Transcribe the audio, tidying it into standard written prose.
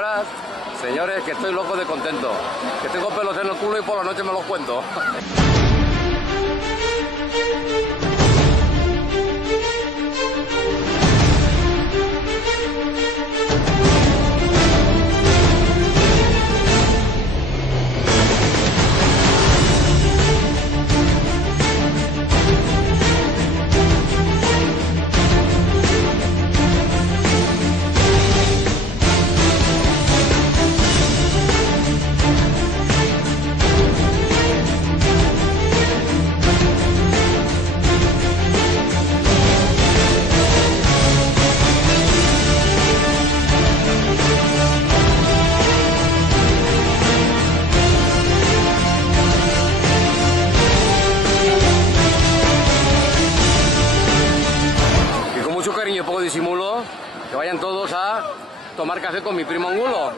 Señoras, señores, que estoy loco de contento. Que tengo pelos en el culo y por la noche me los cuento. Cariño, poco disimulo, que vayan todos a tomar café con mi primo Angulo.